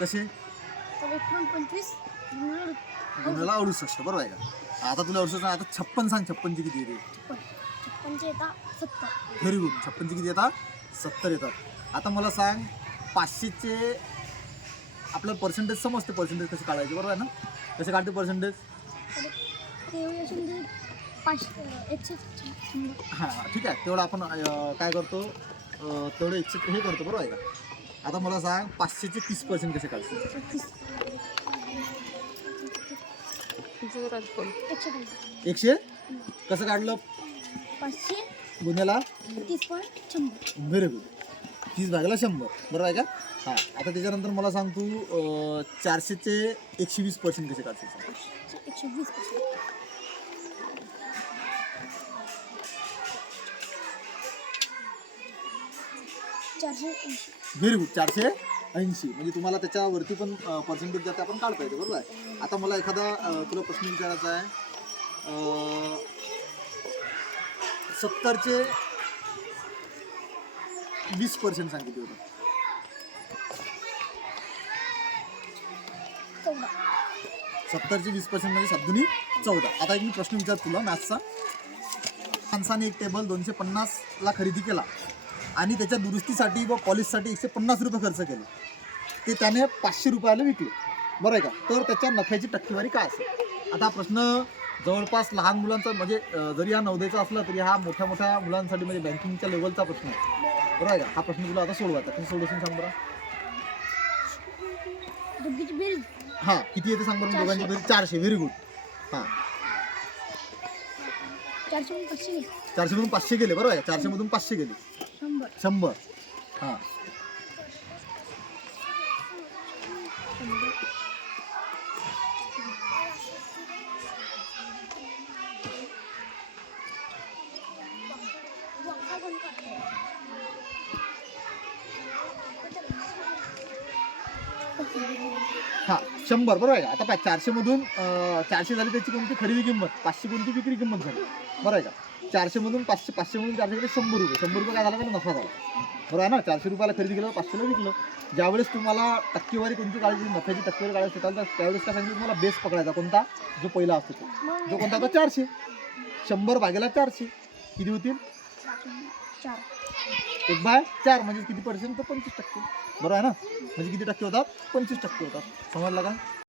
कसे? तर 1.25 गुन्ह्याला 68, बरोबर आहे का? आता तुला 68 आता 56 सांग, 56ची किती येते? 56 येतात 70. Very good. 56ची किती येतात? 70 येतात. आता मला सांग 500चे आपलं पर्सेंटेज समजते, पर्सेंटेज कसे काढायचे, बरोबर आहे ना? कसे काढते पर्सेंटेज? तर ते असेल 100. हां ठीक आहे, तेवढं आपण काय करतो, तेवढं हे करतो, बरोबर आहे का? आता मला सांग 500चे 30% कसे काढशील? 100 कसं काढलं? 500 गुन्ह्याला 30.100. Very good. 30 भागाला 100, बरोबर आहे का? हां. आता त्याच्यानंतर मला सांग तू 400चे 120% कसे काढशील? 120%. 480. Very good. 480 म्हणजे तुम्हाला त्याच्यावरती पण पर्सेंटेज जाते आपण काढता येते, बरोबर आहे. आता मला एखादा तुला प्रश्न विचारायचा आहे. 70चे 20% सांग किती होतं? 14. 70चे 20% म्हणजे 7 14. आता एक मी प्रश्न विचारतो तुला मॅथ्सचा. माणसाने एक टेबल 250ला खरेदी केला आणि त्याच्या दुरुस्तीसाठी व पॉलिशसाठी 150 रुपये खर्च केले. ते त्याने 500 रुपयाला विकले, बरं आहे का? तर त्याच्या नफ्याची टक्केवारी काय असेल? आता हा प्रश्न जवळपास लहान मुलांचा म्हणजे जरी हा नवोदयचा असला तरी हा मोठ्या मोठ्या मुलांसाठी म्हणजे बँकिंगच्या लेवलचा प्रश्न आहे, बरोबर आहे का? हा प्रश्न तुला आता सोडवायचा. कसं सोडवशील सांग बरं? दोघीची बेरीज हां किती येते सांग बरं? दोघांची बेरीज 400. Very good. हां 400 मधून 500 गेले. 400 मधून 500 गेले, बरोबर आहे. 400 मधून 500 गेले 100. हां हां 100, बरोबर आहे का? आता 400 मधून 400 झाली त्याची कोणती खरेदी किंमत, 500 कोणती विक्री किंमत झाली, बरं आहे का? 400 मधून 500, 500 मधून 400 गेले 100 रुपये. 100 रुपये काय झाला? त्याला नफा झाला, बरोबर आहे ना? 400 रुपयाला खरेदी केलं, 500ला विकलं. ज्यावेळेस तुम्हाला टक्केवारी कोणती काढायची, नफ्याची टक्केवारी काढायची असेल तर त्यावेळेस काय सांगितलं तुम्हाला? बेस पकडायचा. कोणता? जो पहिला असतो तो. जो कोणता? आता 400. 100 भागेला 400 किती होतील? 4. 1/4 म्हणजे किती पर्सेंट? तर 25%, बरोबर आहे ना? म्हणजे किती टक्के होतात? 25% होतात. समजलं का?